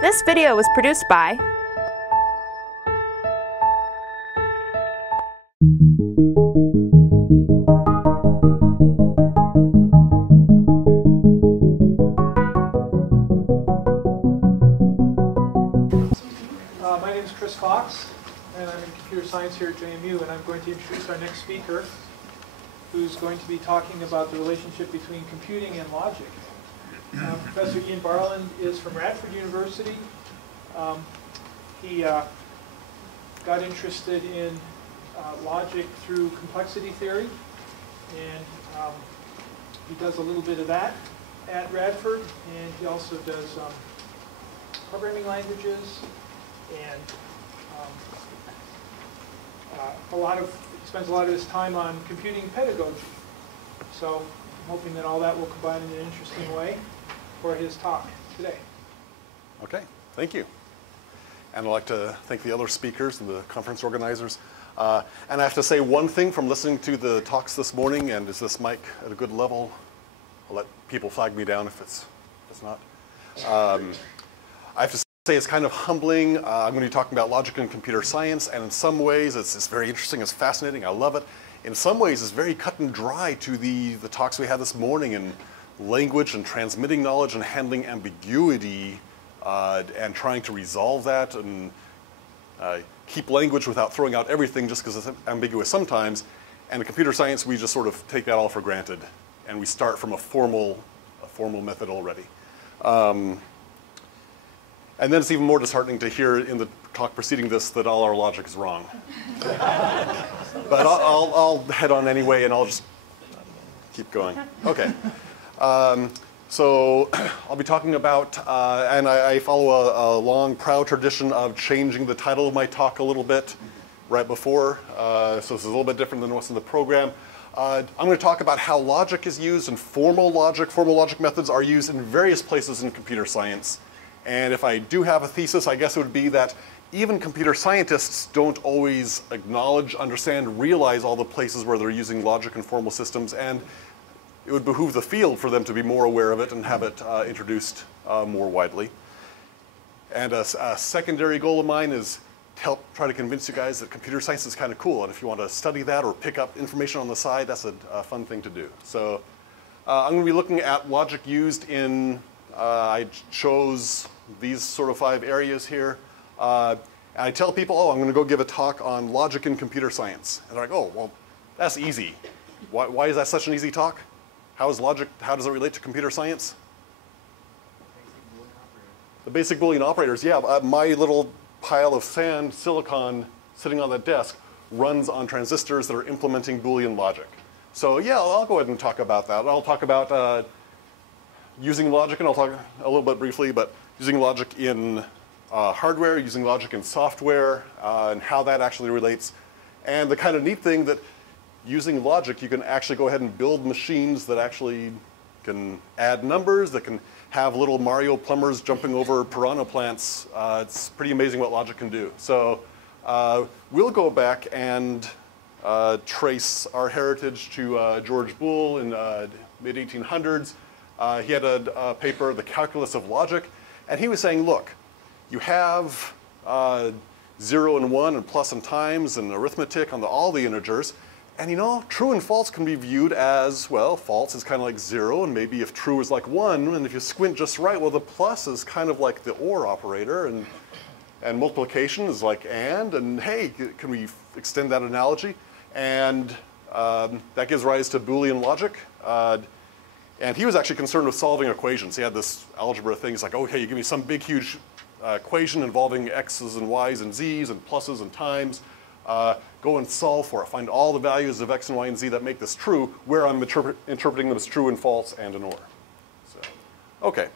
This video was produced by my name is Chris Fox, and I'm in computer science here at JMU, and I'm going to introduce our next speaker, who's going to be talking about the relationship between computing and logic. Professor Ian Barland is from Radford University. He got interested in logic through complexity theory, and he does a little bit of that at Radford, and he also does programming languages, and spends a lot of his time on computing pedagogy. So I'm hoping that all that will combine in an interesting way for his talk today. Okay, thank you. And I'd like to thank the other speakers and the conference organizers. And I have to say one thing from listening to the talks this morning, and is this mic at a good level? I'll let people flag me down if it's not. I have to say it's kind of humbling. I'm going to be talking about logic and computer science, and in some ways it's very interesting, it's fascinating, I love it. In some ways it's very cut and dry to the talks we had this morning in language and transmitting knowledge and handling ambiguity and trying to resolve that and keep language without throwing out everything just because it's ambiguous sometimes. And in computer science we just sort of take that all for granted and we start from a formal method already. And then it's even more disheartening to hear in the talk preceding this that all our logic is wrong. But I'll head on anyway, and I'll just keep going. Okay. So I'll be talking about, and I follow a long, proud tradition of changing the title of my talk a little bit right before. So this is a little bit different than what's in the program. I'm going to talk about how logic is used, and formal logic methods are used in various places in computer science. And if I do have a thesis, I guess it would be that even computer scientists don't always acknowledge, understand, realize all the places where they're using logic and formal systems, and it would behoove the field for them to be more aware of it and have it introduced more widely. And a secondary goal of mine is to help try to convince you guys that computer science is kind of cool, and if you want to study that or pick up information on the side, that's a fun thing to do. So I'm going to be looking at logic used in, I chose these sort of 5 areas here. And I tell people, oh, I'm going to go give a talk on logic in computer science. And they're like, oh, well, that's easy. Why is that such an easy talk? How does it relate to computer science? The basic Boolean operators, yeah. My little pile of sand, silicon, sitting on the desk runs on transistors that are implementing Boolean logic. So yeah, I'll go ahead and talk about that. I'll talk about using logic, and I'll talk a little bit briefly, but using logic in hardware, using logic in software, and how that actually relates. And the kind of neat thing that using logic, you can actually go ahead and build machines that actually can add numbers, that can have little Mario plumbers jumping over piranha plants. It's pretty amazing what logic can do. So we'll go back and trace our heritage to George Boole in mid-1800s. He had a paper, The Calculus of Logic, and he was saying, look, you have 0 and 1 and plus and times and arithmetic on all the integers, and you know, true and false can be viewed as, well, false is kind of like 0, and maybe if true is like 1, and if you squint just right, well, the plus is kind of like the OR operator, and multiplication is like and hey, can we extend that analogy? And that gives rise to Boolean logic. And he was actually concerned with solving equations. He had this algebra thing. He's like, okay, you give me some big, huge equation involving x's and y's and z's and pluses and times. Go and solve for it. Find all the values of x and y and z that make this true, where I'm interpreting them as true and false and an or. So, okay.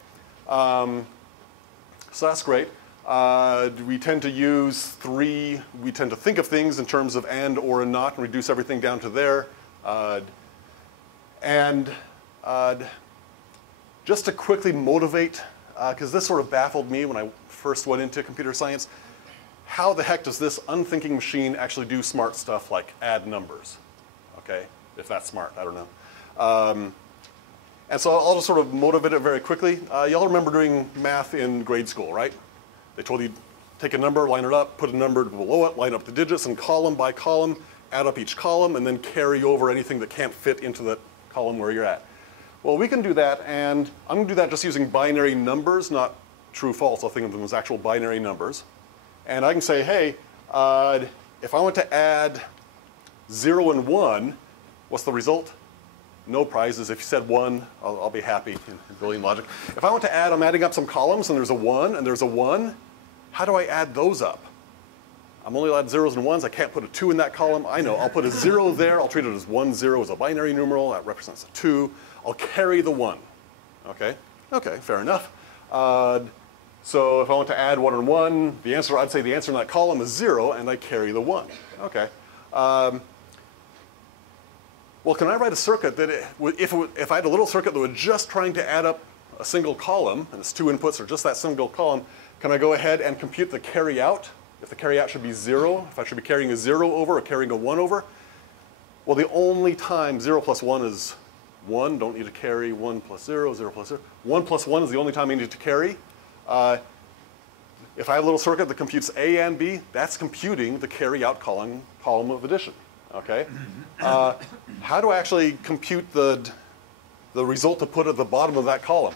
So that's great. We tend to think of things in terms of and, or, and not, and reduce everything down to there. Just to quickly motivate, because this sort of baffled me when I first went into computer science, how the heck does this unthinking machine actually do smart stuff like add numbers? Okay, if that's smart, I don't know. And so I'll just sort of motivate it very quickly. Y'all remember doing math in grade school, right? They told you take a number, line it up, put a number below it, line up the digits, and column by column, add up each column, and then carry over anything that can't fit into the column where you're at. Well, we can do that, and I'm going to do that just using binary numbers, not true, false. I'll think of them as actual binary numbers. And I can say, hey, if I want to add 0 and 1, what's the result? No prizes. If you said 1, I'll be happy in Boolean logic. If I want to add, I'm adding up some columns, and there's a 1, and there's a 1. How do I add those up? I'm only allowed zeros and ones. I can't put a 2 in that column. I know. I'll put a 0 there. I'll treat it as 1, 0 as a binary numeral. That represents a 2. I'll carry the 1. Okay? Okay, fair enough. So if I want to add 1 and 1, I'd say the answer in that column is 0, and I carry the 1. Okay. Well, can I write a circuit that, if I had a little circuit that was just trying to add up a single column, and its 2 inputs are just that single column, can I go ahead and compute the carry out? If the carry out should be 0, if I should be carrying a 0 over or carrying a 1 over? Well, the only time 0 plus 1 is 1, don't need to carry 1 plus 0, 0 plus 0. 1 plus 1 is the only time I need to carry. If I have a little circuit that computes A and B, that's computing the carry out column of addition. Okay? How do I actually compute the result to put at the bottom of that column?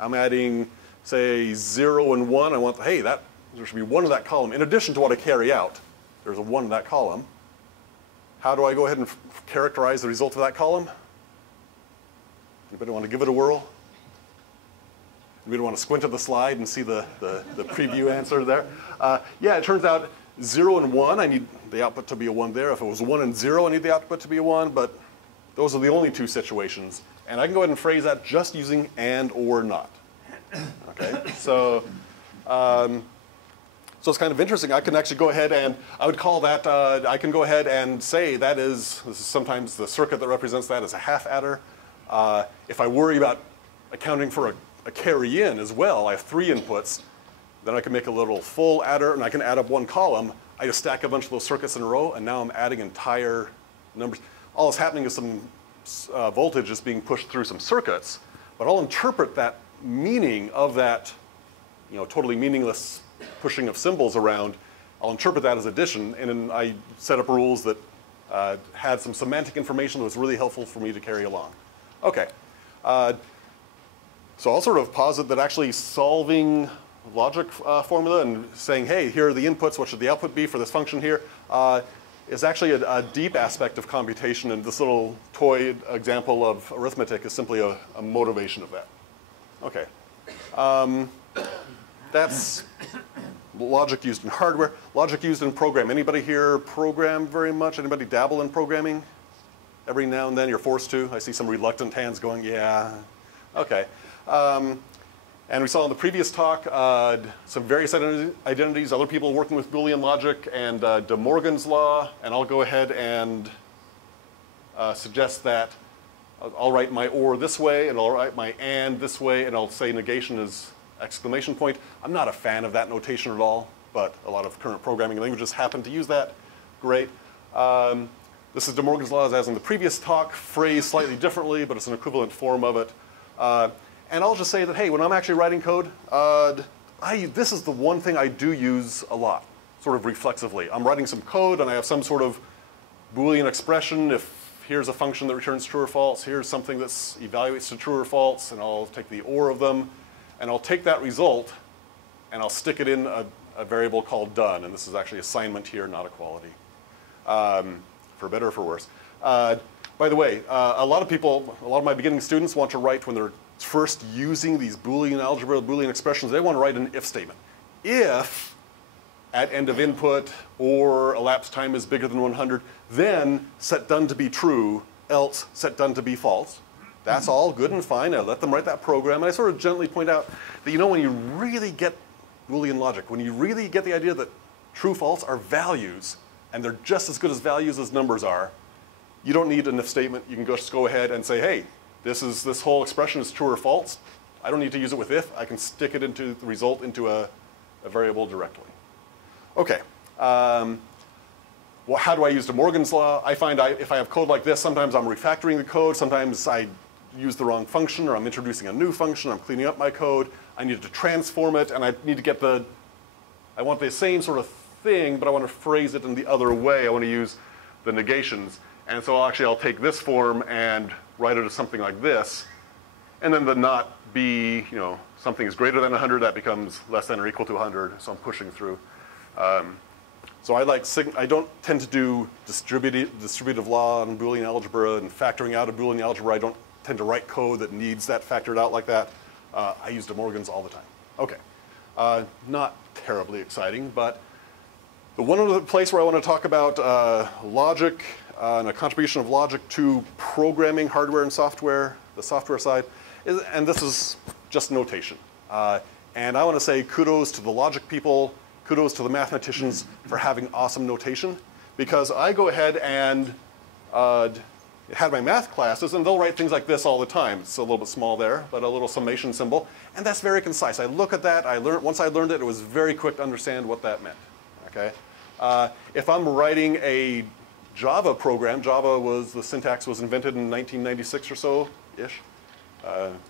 I'm adding, say, 0 and 1. I want, hey, there should be 1 in that column. In addition to what I carry out, there's a 1 in that column. How do I go ahead and characterize the result of that column? Anybody want to give it a whirl? Anybody want to squint at the slide and see the preview answer there? Yeah, it turns out 0 and 1, I need the output to be a 1 there. If it was 1 and 0, I need the output to be a 1, but those are the only 2 situations. And I can go ahead and phrase that just using and or not. Okay, so it's kind of interesting. I can actually go ahead and, I would call that, I can go ahead and say this is sometimes the circuit that represents that as a half adder. If I worry about accounting for a carry in as well, I have 3 inputs, then I can make a little full adder, and I can add up 1 column. I just stack a bunch of those circuits in a row, and now I'm adding entire numbers. All that's happening is some voltage is being pushed through some circuits, but I'll interpret that meaning of that, totally meaningless pushing of symbols around. I'll interpret that as addition, and then I set up rules that had some semantic information that was really helpful for me to carry along. Okay. So I'll sort of posit that actually solving logic formula and saying, hey, here are the inputs, what should the output be for this function here, is actually a deep aspect of computation, and this little toy example of arithmetic is simply a motivation of that. Okay. That's logic used in hardware. Logic used in program. Anybody here program very much? Anybody dabble in programming? Every now and then you're forced to. I see some reluctant hands going, yeah. Okay. And we saw in the previous talk some various identities, other people working with Boolean logic, and De Morgan's law. And I'll go ahead and suggest that I'll write my or this way, and I'll write my and this way, and I'll say negation is exclamation point. I'm not a fan of that notation at all, but a lot of current programming languages happen to use that. Great. This is De Morgan's law as in the previous talk, phrased slightly differently, but it's an equivalent form of it. And I'll just say that, hey, when I'm actually writing code, this is the one thing I do use a lot, sort of reflexively. I'm writing some code, and I have some sort of Boolean expression. If here's a function that returns true or false, here's something that evaluates to true or false, and I'll take the or of them, and I'll take that result, and I'll stick it in a variable called done. And this is actually assignment here, not equality, for better or for worse. By the way, a lot of my beginning students want to write when they're first using these Boolean algebra, Boolean expressions, they want to write an if statement. If at end of input or elapsed time is bigger than 100, then set done to be true, else set done to be false. That's all good and fine. I let them write that program, and I sort of gently point out that when you really get Boolean logic, when you really get the idea that true, false are values, and they're just as good as values as numbers are, you don't need an if statement. You can just go ahead and say, hey, this whole expression is true or false. I don't need to use it with if. I can stick it into the result into a variable directly. Okay. Well, how do I use De Morgan's law? I find if I have code like this, sometimes I'm refactoring the code. Sometimes I use the wrong function, or I'm introducing a new function. I'm cleaning up my code. I need to transform it, and I need to get the I want the same sort of thing, but I want to phrase it in the other way. I want to use the negations. And so I'll take this form and write it as something like this. And then the not be, something is greater than 100, that becomes less than or equal to 100. So I'm pushing through. So I don't tend to do distributive law and Boolean algebra and factoring out of Boolean algebra. I don't tend to write code that needs that factored out like that. I use De Morgan's all the time. Okay, not terribly exciting, but the one other place where I want to talk about logic and a contribution of logic to programming hardware and software, the software side, and this is just notation. And I want to say kudos to the logic people, kudos to the mathematicians for having awesome notation, because I go ahead and had my math classes, and they'll write things like this all the time. It's a little bit small there, but a little summation symbol, and that's very concise. I look at that, once I learned it, it was very quick to understand what that meant, okay? If I'm writing a Java program, the syntax was invented in 1996 or so-ish.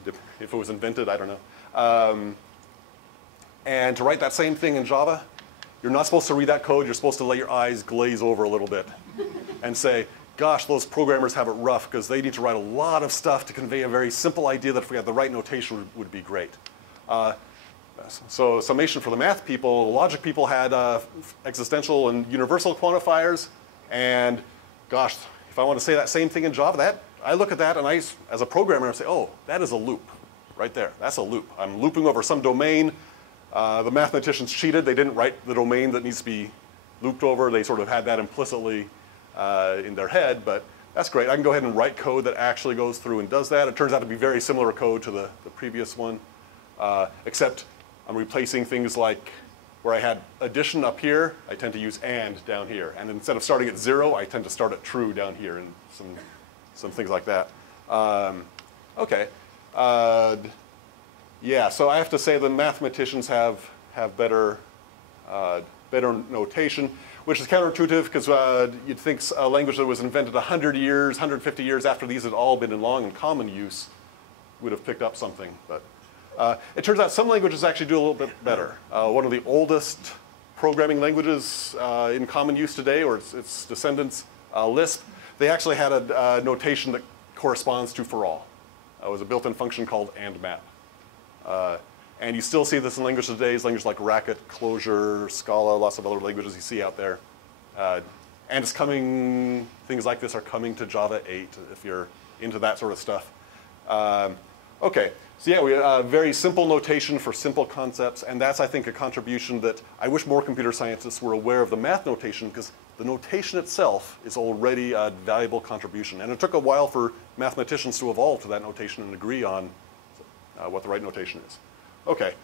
If it was invented, I don't know. And to write that same thing in Java, you're not supposed to read that code. You're supposed to let your eyes glaze over a little bit and say, gosh, those programmers have it rough because they need to write a lot of stuff to convey a very simple idea that if we had the right notation would be great. So summation for the math people, the logic people had existential and universal quantifiers. And gosh, if I want to say that same thing in Java, I look at that and as a programmer, I say, oh, that is a loop right there. That's a loop. I'm looping over some domain. The mathematicians cheated. They didn't write the domain that needs to be looped over. They sort of had that implicitly in their head, but that's great. I can go ahead and write code that actually goes through and does that. It turns out to be very similar code to the previous one, except I'm replacing things like where I had addition up here, I tend to use and down here. And instead of starting at 0, I tend to start at true down here and some things like that. Okay. Yeah, so I have to say the mathematicians have better notation, which is counterintuitive because you'd think a language that was invented 100 years, 150 years after these had all been in long and common use would have picked up something. But it turns out some languages actually do a little bit better. One of the oldest programming languages in common use today, or its descendants, Lisp, they actually had a notation that corresponds to for all. It was a built-in function called andmap. And you still see this in languages today, languages like Racket, Clojure, Scala, lots of other languages you see out there. And it's coming, things like this are coming to Java 8 if you're into that sort of stuff. Okay, so yeah, we have very simple notation for simple concepts, and that's, I think, a contribution that I wish more computer scientists were aware of the math notation, because the notation itself is already a valuable contribution. And it took a while for mathematicians to evolve to that notation and agree on what the right notation is. Okay.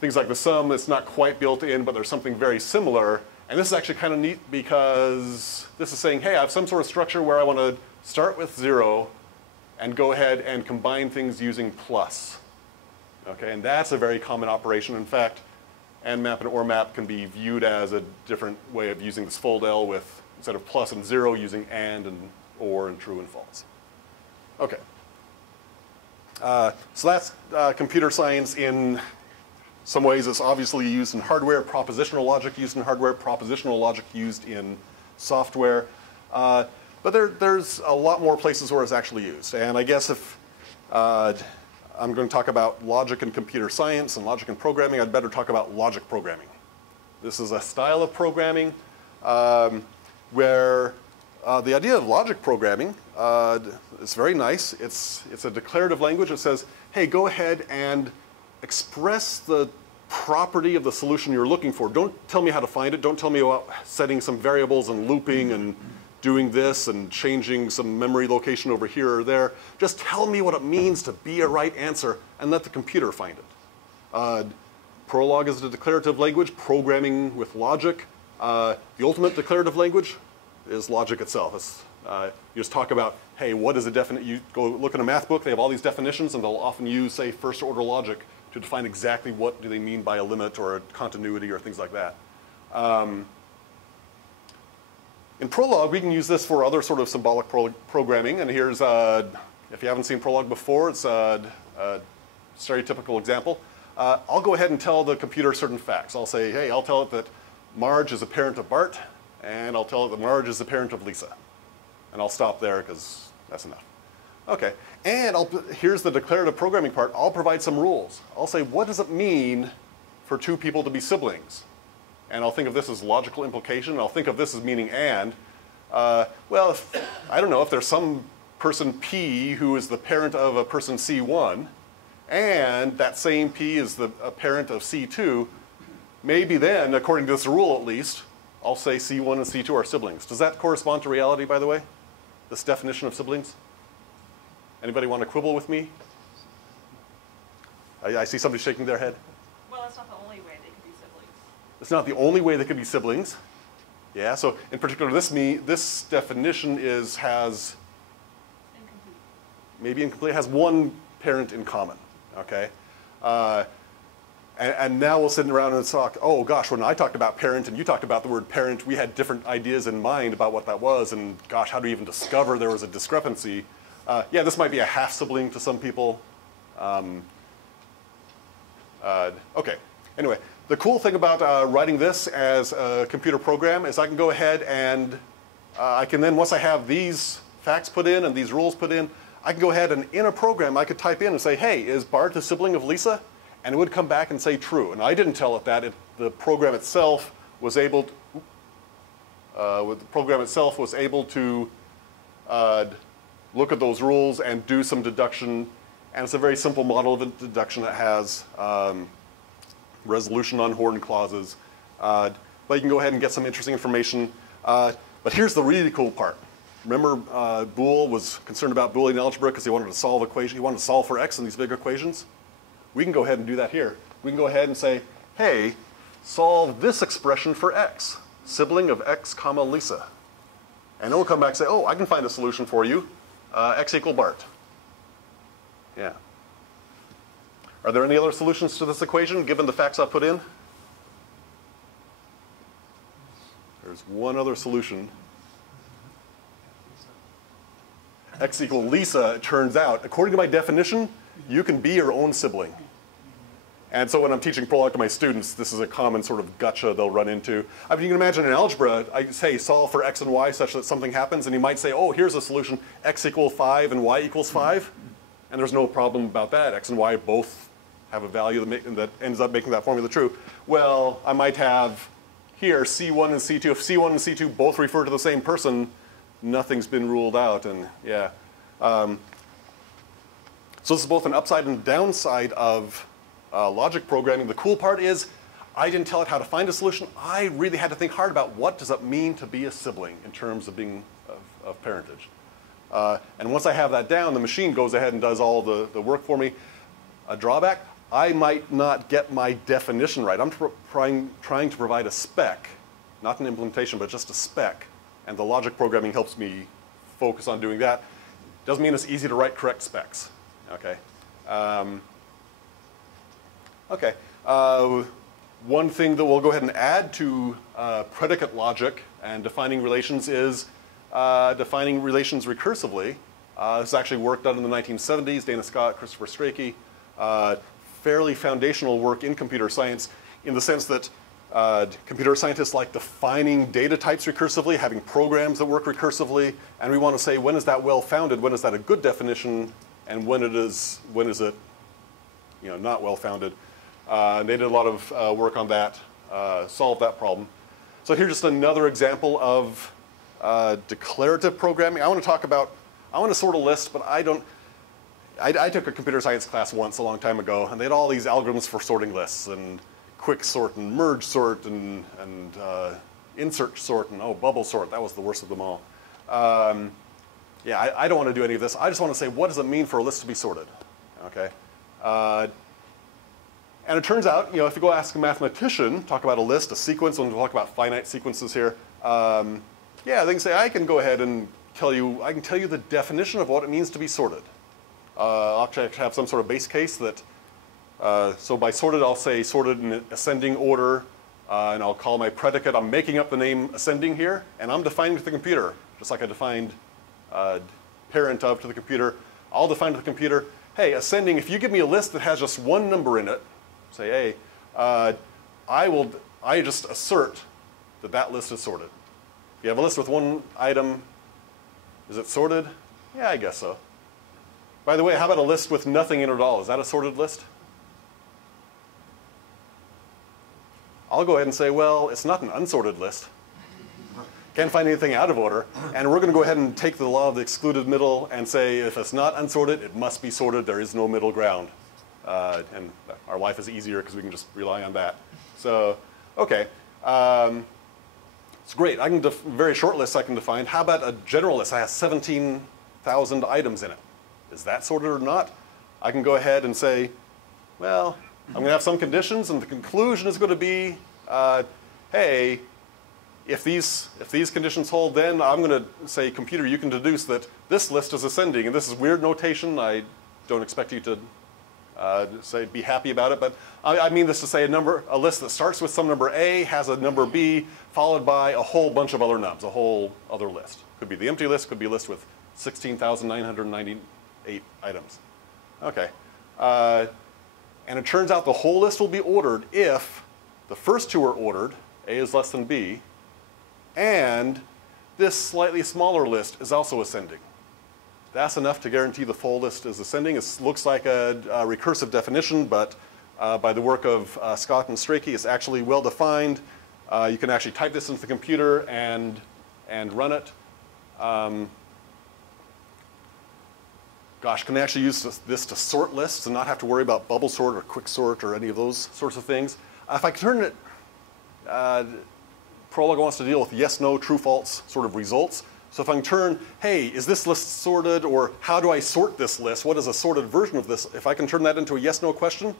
Things like the sum, it's not quite built in, but there's something very similar. And this is actually kind of neat because this is saying, hey, I have some sort of structure where I want to start with 0 and go ahead and combine things using plus. Okay, and that's a very common operation. In fact, andmap and ormap can be viewed as a different way of using this fold L with, instead of plus and 0, using and or and true and false. Okay. So that's computer science in some ways. It's obviously used in hardware, propositional logic used in hardware, propositional logic used in software. But there's a lot more places where it's actually used. And I guess if I'm going to talk about logic and computer science and logic and programming, I'd better talk about logic programming. This is a style of programming where the idea of logic programming is very nice. It's a declarative language that says, hey, go ahead and express the property of the solution you're looking for. Don't tell me how to find it. Don't tell me about setting some variables and looping and doing this and changing some memory location over here or there. Just tell me what it means to be a right answer and let the computer find it. Prolog is a declarative language, programming with logic. The ultimate declarative language is logic itself. It's, you just talk about, hey, what is a definite, you go look in a math book, they have all these definitions, and they'll often use, say, first order logic to define exactly what do they mean by a limit or a continuity or things like that. In Prolog, we can use this for other sort of symbolic programming, and here's, if you haven't seen Prolog before, it's a stereotypical example. I'll go ahead and tell the computer certain facts. I'll say, hey, I'll tell it that Marge is a parent of Bart, and I'll tell it that Marge is the parent of Lisa. And I'll stop there because that's enough. Okay, and here's the declarative programming part. I'll provide some rules. I'll say, what does it mean for two people to be siblings? And I'll think of this as logical implication. I'll think of this as meaning and. Well, I don't know, if there's some person P who is the parent of a person C1, and that same P is a parent of C2, maybe then, according to this rule at least, I'll say C1 and C2 are siblings. Does that correspond to reality, by the way? This definition of siblings? Anybody want to quibble with me? I see somebody shaking their head. Well, that's not the only way they could be siblings. It's not the only way they could be siblings. Yeah, so in particular, this definition has Incomplete. maybe incomplete, has one parent in common, okay? And now we'll sit around and talk, oh gosh, when I talked about parent and you talked about the word parent, we had different ideas in mind about what that was, and gosh, how do we even discover there was a discrepancy? Yeah, this might be a half sibling to some people. Okay, anyway, the cool thing about writing this as a computer program is I can go ahead and I can then, once I have these facts put in and these rules put in, I can go ahead and in a program I could type in and say, hey, is Bart a sibling of Lisa? And it would come back and say true. And I didn't tell it that. The program itself was able to, look at those rules and do some deduction. And it's a very simple model of a deduction that has resolution on horn clauses. But you can go ahead and get some interesting information. But here's the really cool part. Remember, Boole was concerned about Boolean algebra because he wanted to solve equations. He wanted to solve for x in these big equations. We can go ahead and do that here. We can go ahead and say, hey, solve this expression for x, sibling of x comma Lisa. And it will come back and say, oh, I can find a solution for you, x equal Bart. Yeah. Are there any other solutions to this equation, given the facts I put in? There's one other solution. X equal Lisa, it turns out, according to my definition, you can be your own sibling. And so when I'm teaching Prolog to my students, this is a common sort of gotcha they'll run into. I mean, you can imagine in algebra, I say solve for x and y such that something happens, and you might say, oh, here's a solution, x equals 5 and y equals 5. And there's no problem about that. X and y both have a value that ends up making that formula true. Well, I might have here C1 and C2. If C1 and C2 both refer to the same person, nothing's been ruled out, and yeah. So this is both an upside and downside of logic programming. The cool part is I didn't tell it how to find a solution. I really had to think hard about what does it mean to be a sibling in terms of being of parentage. And once I have that down, the machine goes ahead and does all the work for me. A drawback, I might not get my definition right. I'm trying to provide a spec, not an implementation, but just a spec. And the logic programming helps me focus on doing that. Doesn't mean it's easy to write correct specs. Okay. One thing that we'll go ahead and add to predicate logic and defining relations is defining relations recursively. This is actually work done in the 1970s, Dana Scott, Christopher Strachey. Fairly foundational work in computer science in the sense that computer scientists like defining data types recursively, having programs that work recursively, and we want to say when is that well-founded, when is that a good definition, and when is it not well-founded. They did a lot of work on that, solved that problem. So here's just another example of declarative programming. I want to sort a list, but I took a computer science class once a long time ago, and they had all these algorithms for sorting lists, and quick sort, and merge sort, and insert sort, and bubble sort. That was the worst of them all. Yeah, I don't want to do any of this. I just want to say, what does it mean for a list to be sorted? Okay. And it turns out, if you go ask a mathematician, talk about a list, a sequence, when we talk about finite sequences here, yeah, they can say, I can go ahead and tell you the definition of what it means to be sorted. I'll actually have some sort of base case that, so by sorted, I'll say sorted in ascending order, and I'll call my predicate. I'm making up the name ascending here, and I'm defining to the computer, just like I defined parent of to the computer. I'll define to the computer, hey, ascending, if you give me a list that has just one number in it, say, hey, I just assert that that list is sorted. If you have a list with one item, is it sorted? Yeah, I guess so. By the way, how about a list with nothing in it at all? Is that a sorted list? I'll go ahead and say, well, it's not an unsorted list. Can't find anything out of order. And we're going to go ahead and take the law of the excluded middle and say, if it's not unsorted, it must be sorted. There is no middle ground. And our life is easier because we can just rely on that. So, okay. It's great. I can very short lists I can define. How about a general list? I have 17,000 items in it. Is that sorted or not? I can go ahead and say, well, I'm going to have some conditions, and the conclusion is going to be, hey, if these conditions hold, then I'm going to say, computer, you can deduce that this list is ascending. And this is weird notation. I don't expect you to say be happy about it, but I mean this to say a list that starts with some number A, has a number B, followed by a whole bunch of other nubs, a whole other list. Could be the empty list, could be a list with 16,998 items. Okay. And it turns out the whole list will be ordered if the first two are ordered, A is less than B, and this slightly smaller list is also ascending. That's enough to guarantee the full list is ascending. It looks like a recursive definition, but by the work of Scott and Strachey, it's actually well defined. You can actually type this into the computer and run it. Gosh, can I actually use this to sort lists and not have to worry about bubble sort or quick sort or any of those sorts of things? If I turn it, Prolog wants to deal with yes, no, true, false sort of results. So if I can turn, hey, is this list sorted, or how do I sort this list? What is a sorted version of this? If I can turn that into a yes, no question,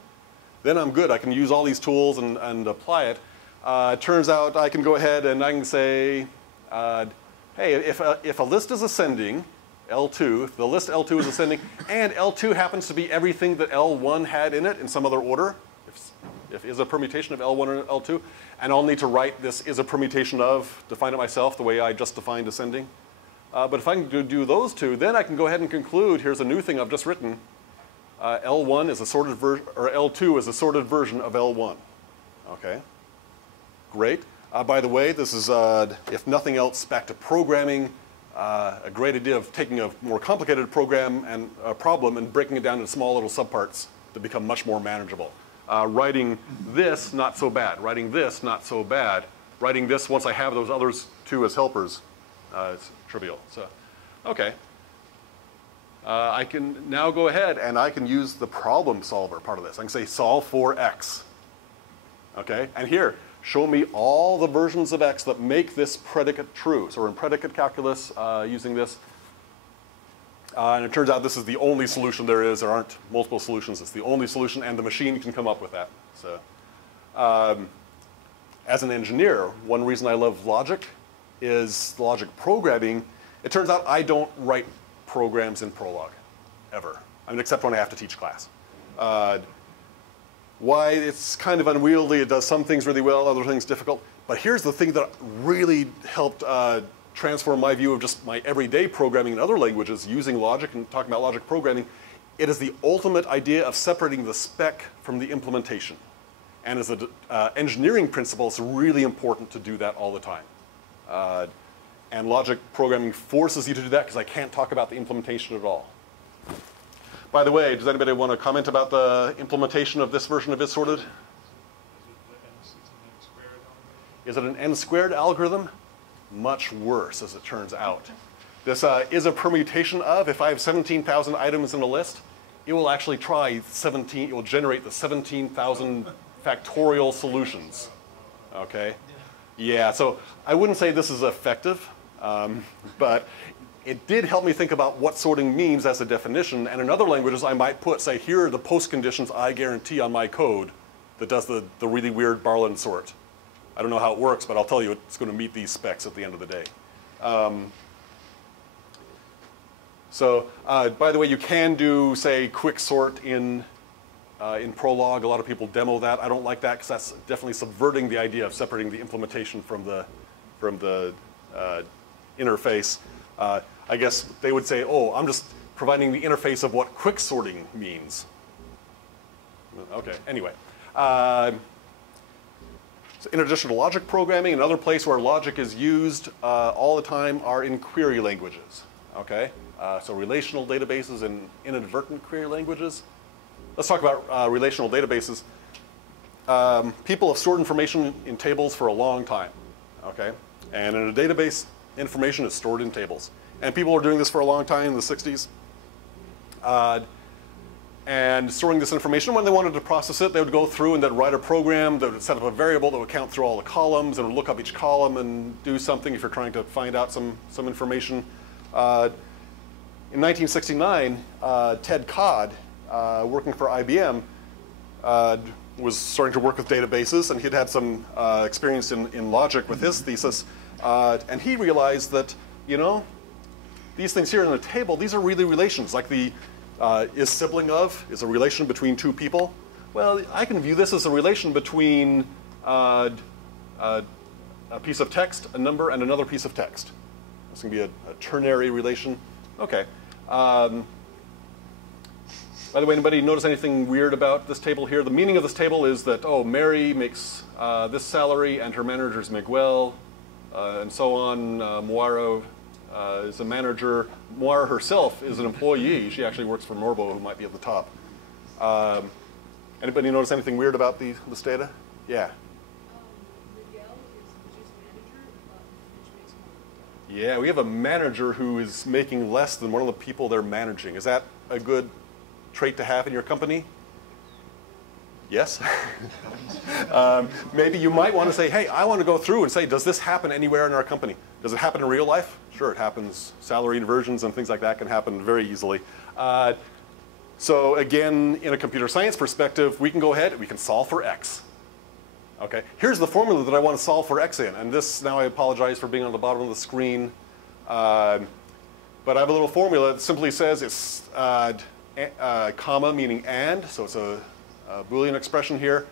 then I'm good. I can use all these tools and apply it. It turns out I can go ahead and I can say, hey, if a list is ascending, L2, if the list L2 is ascending, and L2 happens to be everything that L1 had in it in some other order, if is a permutation of L1 or L2, and I'll need to write this is a permutation of, define it myself the way I just defined ascending. But if I can do those two, then I can go ahead and conclude, here's a new thing I've just written. L1 is a sorted version, or L2 is a sorted version of L1. Okay, great. By the way, this is, if nothing else, back to programming. A great idea of taking a more complicated program and a problem and breaking it down into small little subparts that become much more manageable. Writing this, not so bad. Writing this, not so bad. Writing this, once I have those others two as helpers, it's trivial. So, okay. I can now go ahead and I can use the problem solver part of this. I can say solve for x. Okay, and here, show me all the versions of x that make this predicate true. So we're in predicate calculus using this. And it turns out this is the only solution there is. There aren't multiple solutions. It's the only solution, and the machine can come up with that. So, as an engineer, one reason I love logic is logic programming. It turns out I don't write programs in Prolog, ever. I mean, except when I have to teach class. Why? It's kind of unwieldy. It does some things really well, other things difficult. But here's the thing that really helped transform my view of just my everyday programming in other languages, using logic and talking about logic programming. It is the ultimate idea of separating the spec from the implementation. And as an engineering principle, it's really important to do that all the time. And logic programming forces you to do that because I can't talk about the implementation at all. By the way, does anybody want to comment about the implementation of this version of isSorted? Is it an n-squared algorithm? Much worse, as it turns out. This is a permutation of, if I have 17,000 items in a list, it will actually try 17, it will generate the 17,000 factorial solutions. Okay? Yeah, so I wouldn't say this is effective, but it did help me think about what sorting means as a definition. And in other languages, I might put, say, here are the post conditions I guarantee on my code that does the really weird Barland sort. I don't know how it works, but I'll tell you it's going to meet these specs at the end of the day. By the way, you can do, say, quick sort in Prolog. A lot of people demo that. I don't like that because that's definitely subverting the idea of separating the implementation from the interface. I guess they would say, oh, I'm just providing the interface of what quick sorting means. Okay, anyway. So in addition to logic programming, another place where logic is used all the time are in query languages. Okay, so relational databases and inadvertent query languages. Let's talk about relational databases. People have stored information in tables for a long time. Okay, and in a database, information is stored in tables. And people were doing this for a long time in the 60s. And storing this information, when they wanted to process it, they would go through and they'd write a program that would set up a variable that would count through all the columns and would look up each column and do something if you're trying to find out some information. In 1969, Ted Codd, working for IBM, was starting to work with databases, and he'd had some experience in logic with his thesis. And he realized that, you know, these things here in the table, these are really relations, like the is sibling of is a relation between two people. Well, I can view this as a relation between a piece of text, a number, and another piece of text. This can be a ternary relation. Okay. By the way, anybody notice anything weird about this table here? The meaning of this table is that, oh, Mary makes this salary and her manager is Miguel, and so on. Moira is a manager. Moira herself is an employee. She actually works for Morbo, who might be at the top. Anybody notice anything weird about this data? Yeah. Miguel is Mitch's manager, but Mitch makes more. Yeah, we have a manager who is making less than one of the people they're managing. Is that a good trait to have in your company? Yes? Maybe you might want to say, hey, I want to go through and say, does this happen anywhere in our company? Does it happen in real life? Sure, it happens. Salary inversions and things like that can happen very easily. So again, in a computer science perspective, we can go ahead, we can solve for x. Okay, here's the formula that I want to solve for x in. And this, now I apologize for being on the bottom of the screen. But I have a little formula that simply says it's comma meaning and, so it's a Boolean expression here.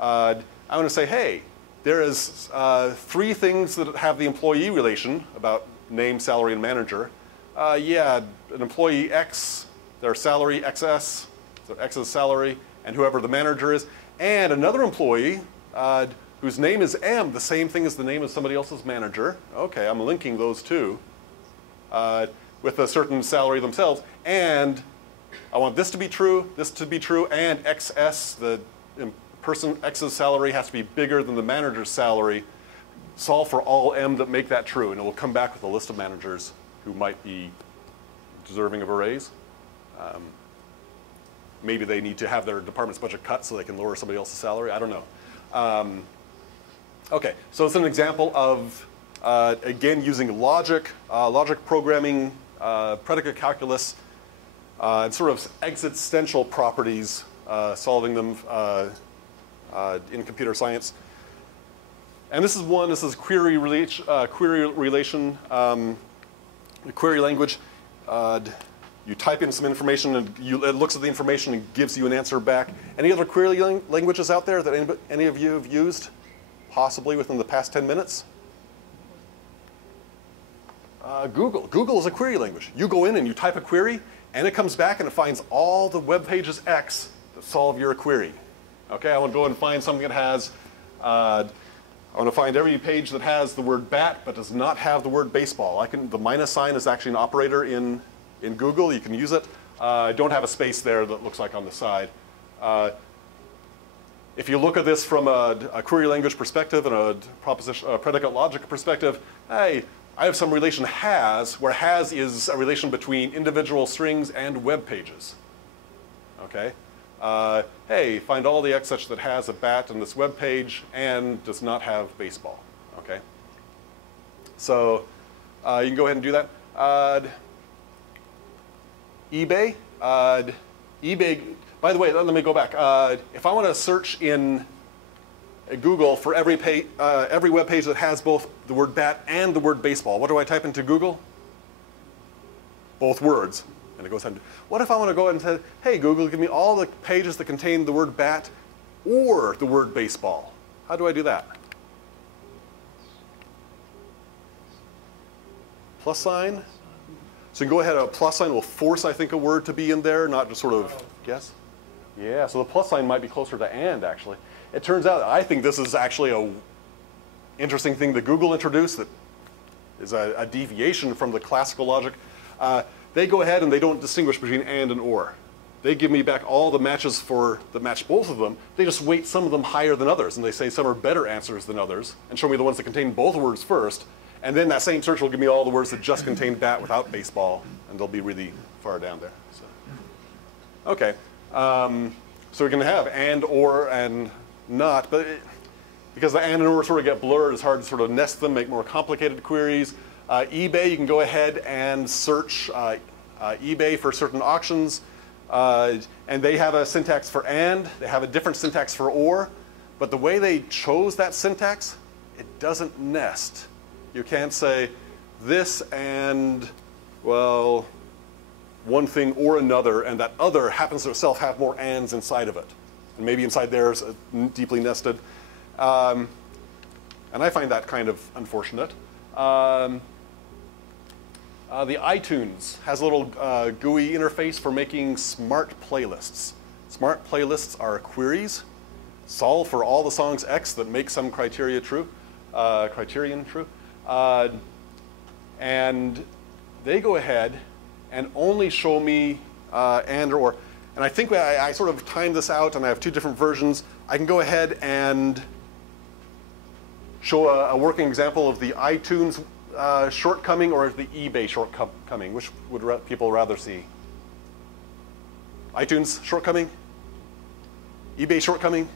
I want to say, hey, there is 3 things that have the employee relation about name, salary, and manager. Yeah, an employee X, their salary XS, so X's salary, and whoever the manager is, and another employee whose name is M, the same thing as the name of somebody else's manager. Okay, I'm linking those two with a certain salary themselves, and I want this to be true, and XS, the person X's salary has to be bigger than the manager's salary. Solve for all M that make that true, and it will come back with a list of managers who might be deserving of a raise. Maybe they need to have their department's budget cut so they can lower somebody else's salary. I don't know. Okay, so it's an example of, again, using logic, logic programming, predicate calculus, and sort of existential properties, solving them in computer science. And this is one, this is query relation, query language. You type in some information and it looks at the information and gives you an answer back. Any other query languages out there that any of you have used, possibly within the past 10 minutes? Google. Google is a query language. You go in and you type a query, and it comes back and it finds all the web pages X that solve your query. Okay, I want to go and find something that has, I want to find every page that has the word bat but does not have the word baseball. The minus sign is actually an operator in Google. You can use it. I don't have a space there that looks like on the side. If you look at this from a query language perspective and a predicate logic perspective, hey, I have some relation has, where has is a relation between individual strings and web pages. Okay? Hey, find all the X such that has a bat in this web page and does not have baseball. Okay? So you can go ahead and do that. eBay. eBay, by the way, let me go back. If I want to search in Google for every web page that has both the word bat and the word baseball, what do I type into Google? Both words. And it goes ahead. What if I want to go ahead and say, hey, Google, give me all the pages that contain the word bat or the word baseball? How do I do that? Plus sign. So you can go ahead, a plus sign will force, I think, a word to be in there, not just sort of guess. Yeah, so the plus sign might be closer to and, actually. It turns out, I think this is actually a interesting thing that Google introduced that is a deviation from the classical logic. They go ahead and they don't distinguish between and or. They give me back all the matches that match both of them. They just weight some of them higher than others, and they say some are better answers than others, and show me the ones that contain both words first. And then that same search will give me all the words that just contain bat without baseball, and they'll be really far down there. So. Okay, so we're going to have and, or, and not, but because the and or sort of get blurred, it's hard to sort of nest them, make more complicated queries. eBay, you can go ahead and search eBay for certain auctions, and they have a syntax for and, they have a different syntax for or, but the way they chose that syntax, it doesn't nest. You can't say this and, well, one thing or another, and that other happens to itself have more ands inside of it. And maybe inside there is deeply nested. And I find that kind of unfortunate. The iTunes has a little GUI interface for making smart playlists. Smart playlists are queries, solve for all the songs X that make some criterion true. And they go ahead and only show me and or. And I think I sort of timed this out, and I have two different versions. I can go ahead and show a working example of the iTunes shortcoming or the eBay shortcoming. Which would people rather see? iTunes shortcoming? eBay shortcoming?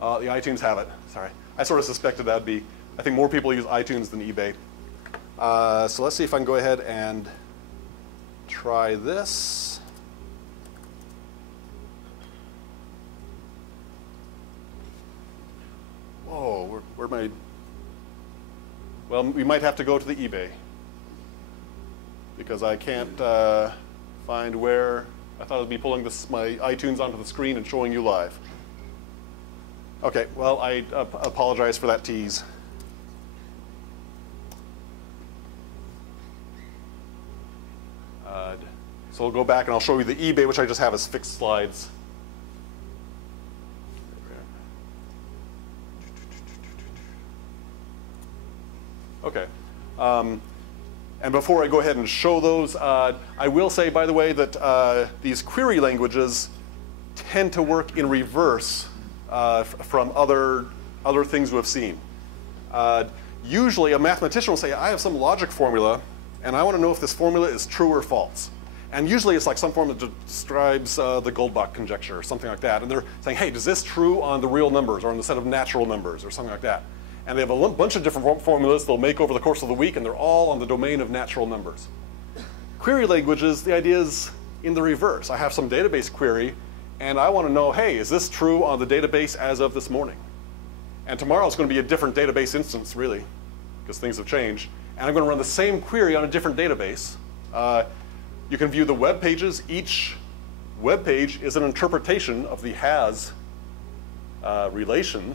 The iTunes have it. Sorry. I sort of suspected that would be. I think more people use iTunes than eBay. So let's see if I can go ahead and try this. Whoa, where am I? Well, we might have to go to the eBay because I can't find where. I thought I'd be pulling my iTunes onto the screen and showing you live. Okay, well, I apologize for that tease. So we'll go back and I'll show you the eBay, which I just have as fixed slides. Okay. And before I go ahead and show those, I will say, by the way, that these query languages tend to work in reverse from other things we've seen. Usually, a mathematician will say, I have some logic formula, and I want to know if this formula is true or false. And usually, it's like some form that describes the Goldbach conjecture or something like that. And they're saying, hey, is this true on the real numbers or on the set of natural numbers or something like that? And they have a bunch of different formulas they'll make over the course of the week, and they're all on the domain of natural numbers. Query languages, the idea is in the reverse. I have some database query, and I want to know, hey, is this true on the database as of this morning? And tomorrow it's going to be a different database instance, really, because things have changed. And I'm going to run the same query on a different database. You can view the web pages. Each web page is an interpretation of the has relation.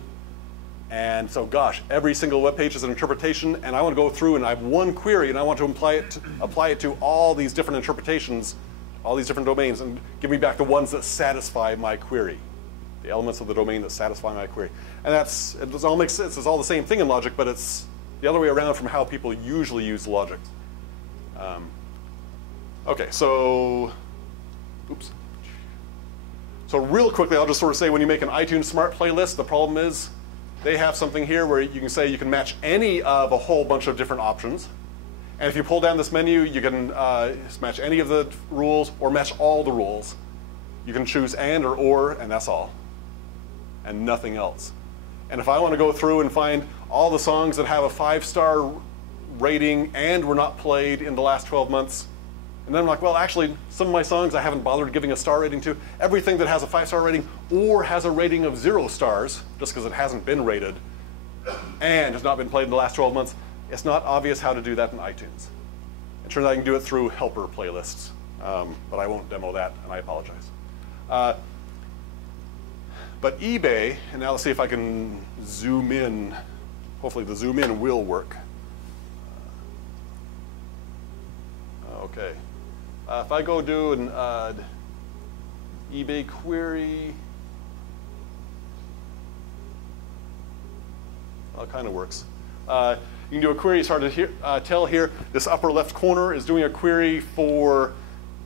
And so, gosh, every single web page is an interpretation, and I want to go through and I have one query, and I want to apply it to all these different interpretations, all these different domains, and give me back the ones that satisfy my query, the elements of the domain that satisfy my query. And it all makes sense. It's all the same thing in logic, but it's the other way around from how people usually use logic. Okay, so, oops. So real quickly, I'll just sort of say when you make an iTunes Smart playlist, the problem is they have something here where you can say you can match any of a whole bunch of different options. And if you pull down this menu, you can match any of the rules or match all the rules. You can choose and or, and that's all. And nothing else. And if I want to go through and find all the songs that have a 5-star rating and were not played in the last 12 months, and then I'm like, well, actually, some of my songs I haven't bothered giving a star rating to. Everything that has a 5-star rating or has a rating of 0 stars, just because it hasn't been rated and has not been played in the last 12 months, it's not obvious how to do that in iTunes. It turns out I can do it through helper playlists, but I won't demo that, and I apologize. But eBay, and now let's see if I can zoom in. Hopefully the zoom in will work. Okay. If I go do an eBay query. Well, it kind of works. You can do a query. It's hard to tell here. This upper left corner is doing a query for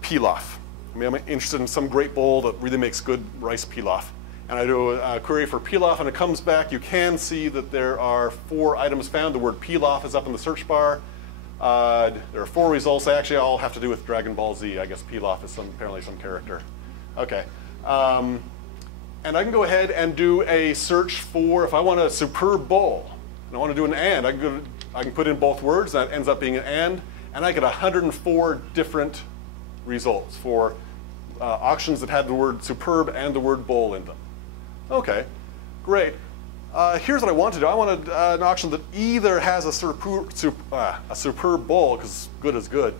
pilaf. I mean, I'm interested in some great bowl that really makes good rice pilaf. And I do a query for pilaf, and it comes back. You can see that there are 4 items found. The word pilaf is up in the search bar. There are 4 results. They actually all have to do with Dragon Ball Z. I guess pilaf is apparently some character. Okay. And I can go ahead and do a search for, if I want a superb bowl, and I want to do an and, I can put in both words. That ends up being an and I get 104 different results for auctions that had the word superb and the word bowl in them. Okay, great. Here's what I want to do. I want an auction that either has a superb bowl, because good is good,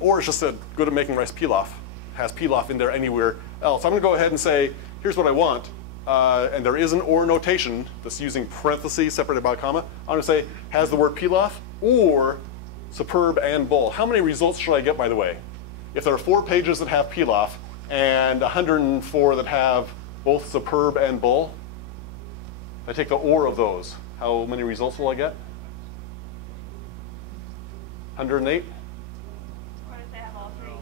or it's just good at making rice pilaf, has pilaf in there anywhere else. I'm going to go ahead and say, here's what I want. And there is an or notation that's using parentheses separated by a comma. I'm going to say, has the word pilaf or superb and bowl. How many results should I get, by the way? If there are 4 pages that have pilaf and 104 that have both superb and bowl, if I take the or of those, how many results will I get? 108? What if they have all 3?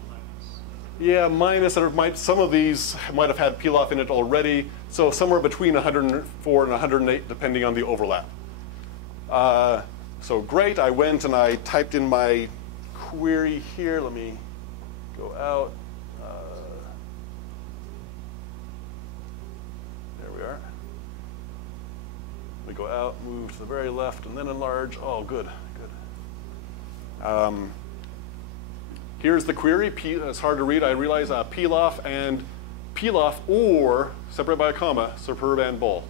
Yeah, minus, some of these might have had pilaf in it already, so somewhere between 104 and 108, depending on the overlap. So great, I went and I typed in my query here. Let me go out. There we are. We go out, move to the very left, and then enlarge. Oh, good, good. Here's the query. It's hard to read. I realize pilaf and pilaf or, separated by a comma, superb and bowl.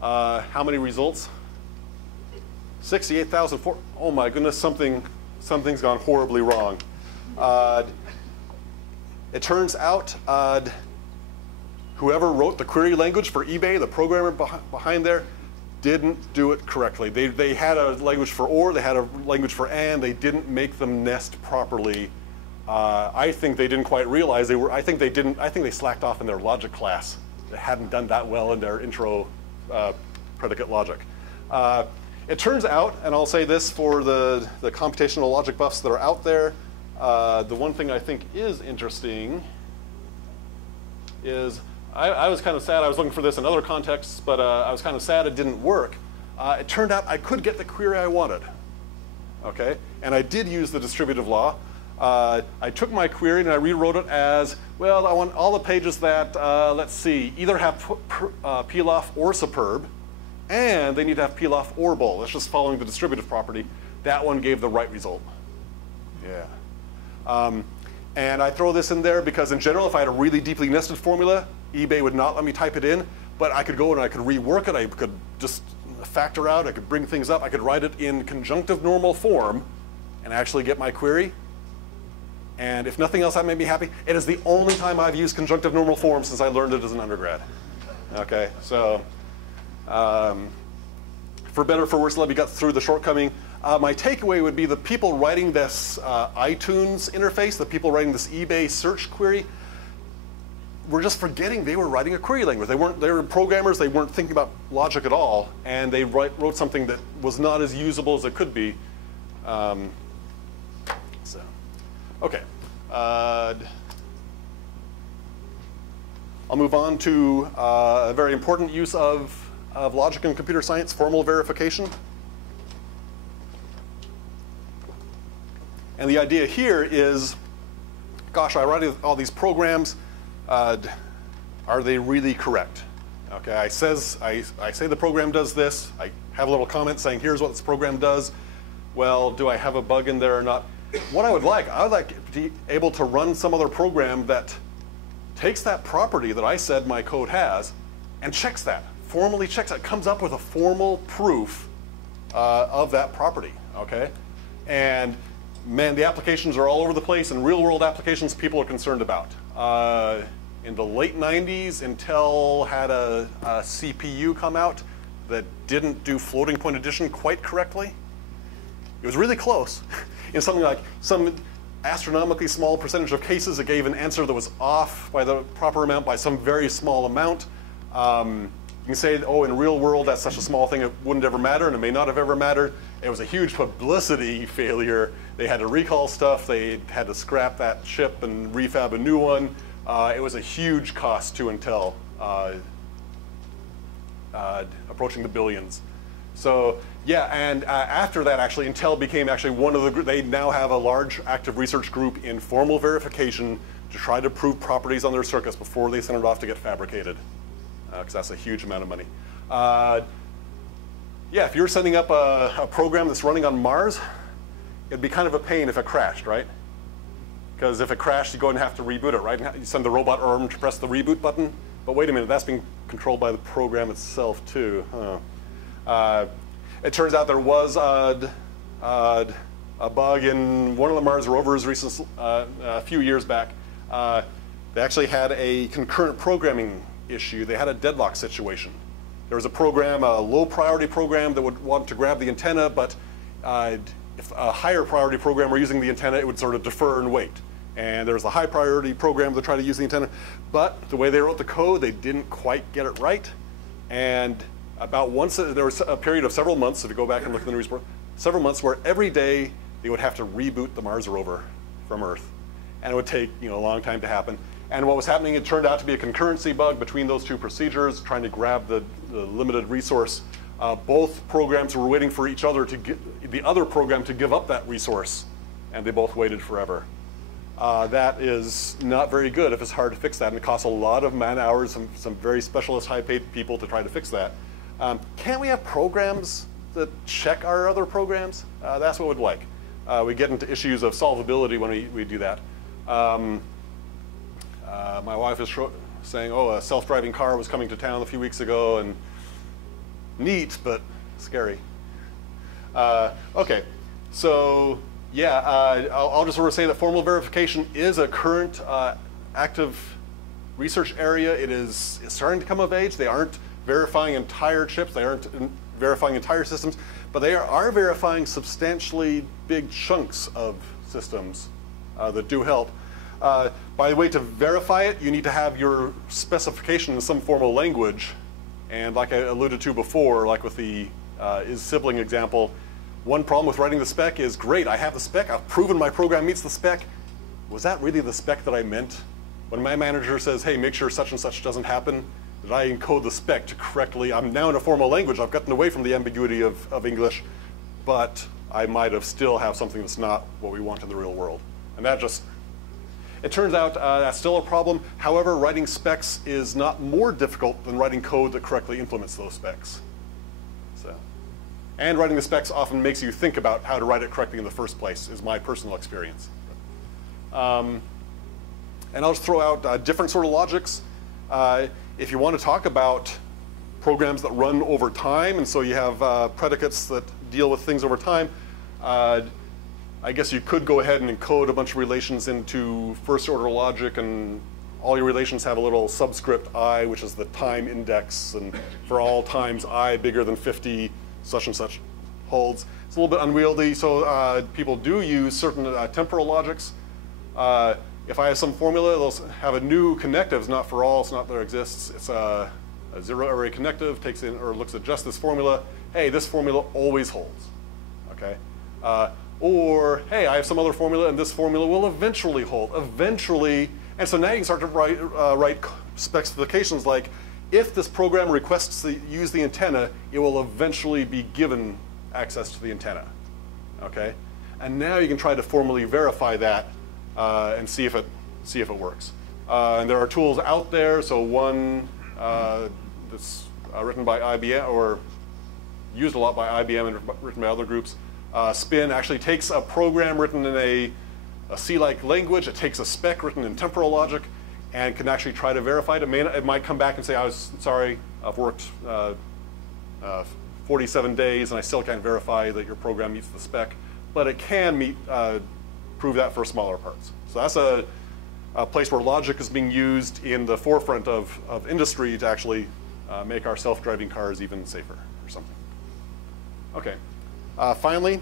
How many results? 68,004. Oh my goodness, something's gone horribly wrong. It turns out whoever wrote the query language for eBay, the programmer behind there, didn't do it correctly. They had a language for or, they had a language for and, they didn't make them nest properly. I think they didn't quite realize I think they slacked off in their logic class. They hadn't done that well in their intro predicate logic. It turns out, and I'll say this for the computational logic buffs that are out there, the one thing I think is interesting is I was kind of sad. I was looking for this in other contexts, but I was kind of sad it didn't work. It turned out I could get the query I wanted. Okay, and I did use the distributive law. I took my query and I rewrote it as, well, I want all the pages that, let's see, either have pilaf or superb, and they need to have pilaf or bowl. That's just following the distributive property. That one gave the right result. Yeah. And I throw this in there because in general, if I had a really deeply nested formula, eBay would not let me type it in, but I could go and I could rework it. I could just factor out, I could bring things up, I could write it in conjunctive normal form and actually get my query. And if nothing else, that made me happy. It is the only time I've used conjunctive normal form since I learned it as an undergrad. Okay, so for better or for worse, let me get through the shortcoming. My takeaway would be the people writing this iTunes interface, the people writing this eBay search query, were just forgetting they were writing a query language. They were programmers, they weren't thinking about logic at all, and they wrote something that was not as usable as it could be. Okay. I'll move on to a very important use of logic in computer science, formal verification. And the idea here is, gosh, I write all these programs. Are they really correct? Okay, I say the program does this. I have a little comment saying, here's what this program does. Well, do I have a bug in there or not? What I would like to be able to run some other program that takes that property that I said my code has and checks that, formally checks it, comes up with a formal proof of that property, okay? And man, the applications are all over the place, and real world applications people are concerned about. In the late 90s, Intel had a CPU come out that didn't do floating point addition quite correctly. It was really close. In something like astronomically small percentage of cases, it gave an answer that was off by the proper amount by some very small amount. You can say, oh, in real world, that's such a small thing, it wouldn't ever matter, and it may not have ever mattered. It was a huge publicity failure. They had to recall stuff. They had to scrap that chip and refab a new one. It was a huge cost to Intel, approaching the billions. So yeah, and after that, actually, Intel became actually one of the they now have a large active research group in formal verification to try to prove properties on their circuits before they send it off to get fabricated, because that's a huge amount of money. Yeah, if you're setting up a program that's running on Mars, it'd be kind of a pain if it crashed, right? Because if it crashed, you go and have to reboot it, right? You send the robot arm to press the reboot button. But wait a minute, that's being controlled by the program itself too. It turns out there was a bug in one of the Mars rovers a few years back. They actually had a concurrent programming issue. They had a deadlock situation. There was a program, a low priority program that would want to grab the antenna, but if a higher priority program were using the antenna, it would sort of defer and wait. And there was a high priority program to try to use the antenna, but the way they wrote the code, they didn't quite get it right. And about once, there was a period of several months, if you go back and look at the news report, several months where every day they would have to reboot the Mars rover from Earth. And it would take a long time to happen. And what was happening, it turned out to be a concurrency bug between those two procedures, trying to grab the limited resource. Both programs were waiting for each other to get the other program to give up that resource, and they both waited forever. That is not very good if it's hard to fix that, and it costs a lot of man hours, some very specialist, high-paid people to try to fix that. Can't we have programs that check our other programs? That's what we'd like. We get into issues of solvability when we do that. My wife is saying, oh, a self-driving car was coming to town a few weeks ago, and neat, but scary. Okay, so yeah, I'll just sort of say that formal verification is a current active research area. It's starting to come of age. They aren't verifying entire chips. They aren't verifying entire systems, but they are verifying substantially big chunks of systems that do help. By the way, to verify it, you need to have your specification in some formal language. And like I alluded to before, like with the is sibling example, one problem with writing the spec is, great, I have the spec, I've proven my program meets the spec. Was that really the spec that I meant? When my manager says, hey, make sure such and such doesn't happen, did I encode the spec to correctly? I'm now in a formal language, I've gotten away from the ambiguity of English, but I might have still have something that's not what we want in the real world. And that just, it turns out that's still a problem. However, writing specs is not more difficult than writing code that correctly implements those specs. And writing the specs often makes you think about how to write it correctly in the first place, is my personal experience. And I'll just throw out different sort of logics. If you want to talk about programs that run over time, and so you have predicates that deal with things over time, I guess you could go ahead and encode a bunch of relations into first order logic, and all your relations have a little subscript I, which is the time index, and for all times I bigger than 50, such and such holds. It's a little bit unwieldy, so people do use certain temporal logics. If I have some formula, they'll have a new connective. It's not for all, it's not there exists. It's a zero array connective, takes in or looks at just this formula. Hey, this formula always holds, okay? Or, hey, I have some other formula and this formula will eventually hold, eventually. And so now you can start to write specifications like, if this program requests to use the antenna, it will eventually be given access to the antenna, okay? And now you can try to formally verify that and see if it works. And there are tools out there. So one that's written by IBM or used a lot by IBM and written by other groups. Spin actually takes a program written in a C-like language. It takes a spec written in temporal logic and can actually try to verify it. It might come back and say, I'm sorry, I've worked 47 days and I still can't verify that your program meets the spec, but it can prove that for smaller parts. So that's a place where logic is being used in the forefront of industry to actually make our self-driving cars even safer or something. Okay, finally,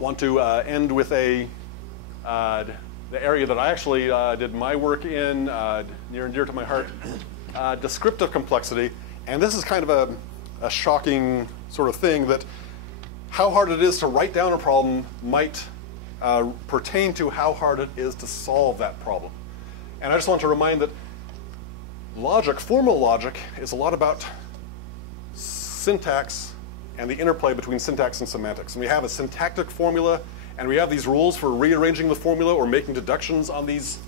want to end with the area that I actually did my work in, near and dear to my heart, descriptive complexity. And this is kind of a shocking sort of thing, that how hard it is to write down a problem might pertain to how hard it is to solve that problem. And I just want to remind that logic, formal logic, is a lot about syntax and the interplay between syntax and semantics. And we have a syntactic formula, and we have these rules for rearranging the formula or making deductions on these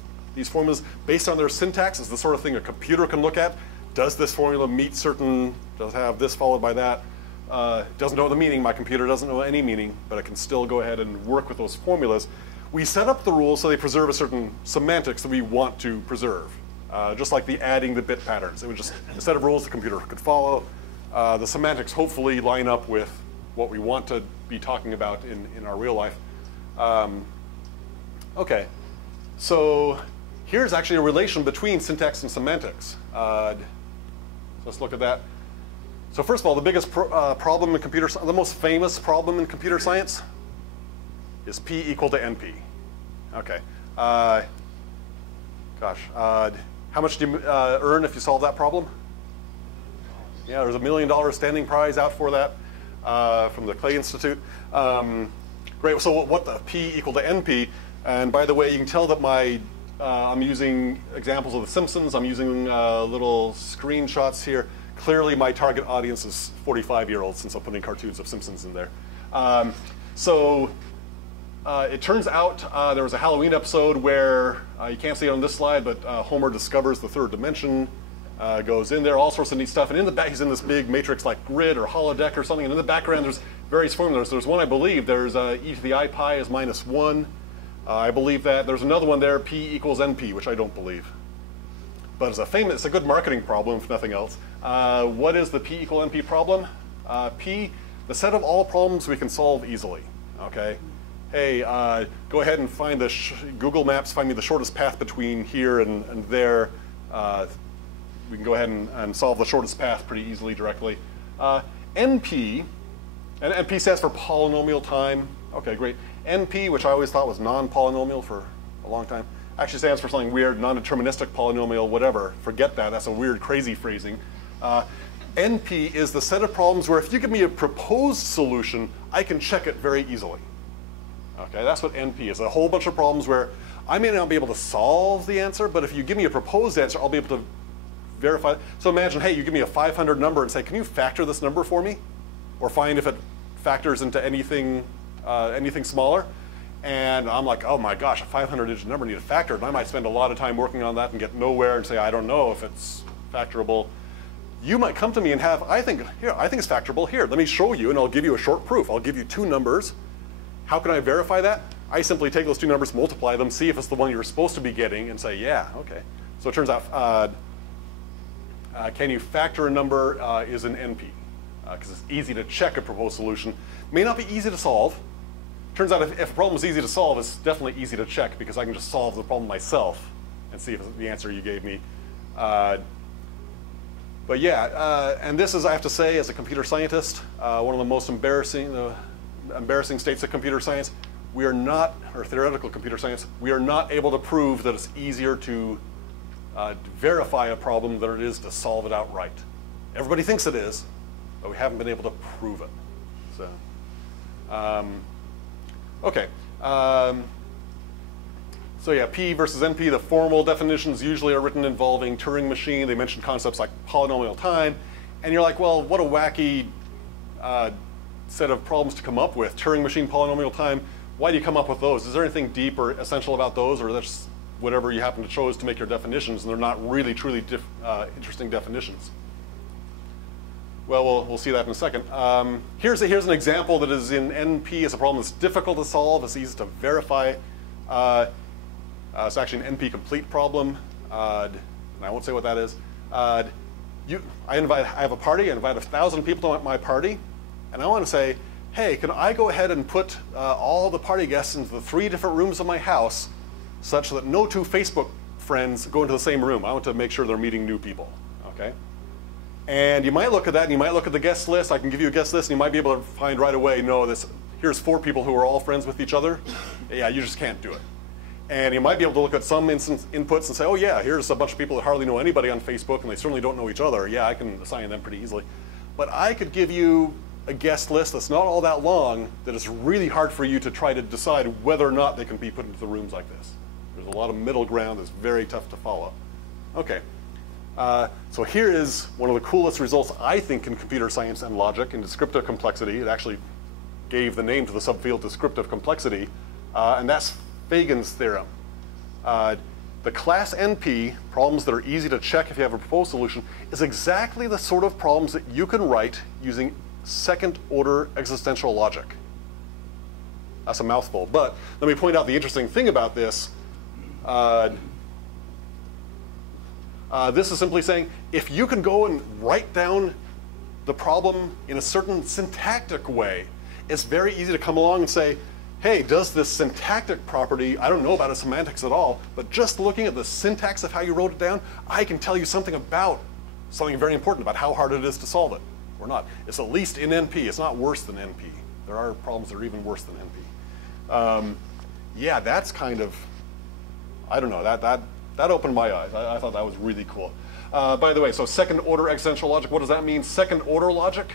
formulas based on their syntax. Is the sort of thing a computer can look at. Does this formula meet certain, does it have this followed by that? Doesn't know the meaning, my computer doesn't know any meaning, but it can still go ahead and work with those formulas. We set up the rules so they preserve a certain semantics that we want to preserve. Just like the adding the bit patterns. It was just a set of rules the computer could follow. The semantics hopefully line up with what we want to be talking about in our real life. Okay, so here's actually a relation between syntax and semantics. So let's look at that. So first of all, the biggest problem in computer science, the most famous problem in computer science is P equal to NP. Okay. Gosh, how much do you earn if you solve that problem? Yeah, there's $1 million standing prize out for that from the Clay Institute. Great, so what the P equal to NP, and by the way, you can tell that I'm using examples of The Simpsons. I'm using little screenshots here. Clearly my target audience is 45-year-olds, since I'm putting cartoons of Simpsons in there. It turns out there was a Halloween episode where, you can't see it on this slide, but Homer discovers the third dimension, goes in there, all sorts of neat stuff. And in the back, he's in this big matrix-like grid or holodeck or something. And in the background, there's various formulas. There's one, I believe, there's e to the I pi is -1. I believe that. There's another one there, P equals NP, which I don't believe. But it's a good marketing problem, if nothing else. What is the P equal NP problem? P, the set of all problems we can solve easily, okay? Hey, go ahead and find Google Maps, find me the shortest path between here and there. We can go ahead and solve the shortest path pretty easily directly. NP, and NP stands for polynomial time. Okay, great. NP, which I always thought was non-polynomial for a long time, actually stands for something weird, non-deterministic polynomial, whatever. Forget that, that's a weird, crazy phrasing. NP is the set of problems where if you give me a proposed solution, I can check it very easily. Okay, that's what NP is. A whole bunch of problems where I may not be able to solve the answer, but if you give me a proposed answer, I'll be able to verify it. So imagine, hey, you give me a 500 number and say, can you factor this number for me? Or find if it factors into anything smaller. And I'm like, oh my gosh, a 500-digit number need a factor. And I might spend a lot of time working on that and get nowhere and say, I don't know if it's factorable. You might come to me and have, I think it's factorable. Here, let me show you, and I'll give you a short proof. I'll give you 2 numbers. How can I verify that? I simply take those 2 numbers, multiply them, see if it's the one you're supposed to be getting, and say, yeah, okay. So it turns out, can you factor a number is an NP, because it's easy to check a proposed solution. May not be easy to solve. Turns out if a problem is easy to solve, it's definitely easy to check, because I can just solve the problem myself and see if it's the answer you gave me. But yeah, and this is, I have to say, as a computer scientist, one of the most embarrassing states of computer science. We are not, or theoretical computer science, we are not able to prove that it's easier to verify a problem than it is to solve it outright. Everybody thinks it is, but we haven't been able to prove it. So, okay. So yeah, P versus NP, the formal definitions usually are written involving Turing machine. They mention concepts like polynomial time. And you're like, well, what a wacky set of problems to come up with. Turing machine, polynomial time. Why do you come up with those? Is there anything deep or essential about those, or that's whatever you happen to choose to make your definitions, and they're not really, truly interesting definitions? Well, we'll see that in a second. Here's an example that is in NP. It's a problem that's difficult to solve. It's easy to verify. It's actually an NP complete problem, and I won't say what that is. I have a party. I invite 1,000 people to my party, and I want to say, hey, can I go ahead and put all the party guests into the 3 different rooms of my house such that no 2 Facebook friends go into the same room? I want to make sure they're meeting new people, okay? And you might look at that, and you might look at the guest list. I can give you a guest list, and you might be able to find right away, no, this here's 4 people who are all friends with each other. Yeah, you just can't do it. And you might be able to look at some inputs and say, oh yeah, here's a bunch of people that hardly know anybody on Facebook and they certainly don't know each other. Yeah, I can assign them pretty easily. But I could give you a guest list that's not all that long that it's really hard for you to try to decide whether or not they can be put into the rooms like this. There's a lot of middle ground that's very tough to follow. Okay, so here is one of the coolest results I think in computer science and logic in descriptive complexity. It actually gave the name to the subfield descriptive complexity, and that's Fagin's theorem. The class NP, problems that are easy to check if you have a proposed solution, is exactly the sort of problems that you can write using second-order existential logic. That's a mouthful, but let me point out the interesting thing about this. This is simply saying, if you can go and write down the problem in a certain syntactic way, it's very easy to come along and say, hey, does this syntactic property, I don't know about its semantics at all, but just looking at the syntax of how you wrote it down, I can tell you something about something very important about how hard it is to solve it, or not. It's at least in NP. It's not worse than NP. There are problems that are even worse than NP. Yeah, that's kind of, I don't know, that opened my eyes. I thought that was really cool. By the way, so second order existential logic, what does that mean? Second order logic?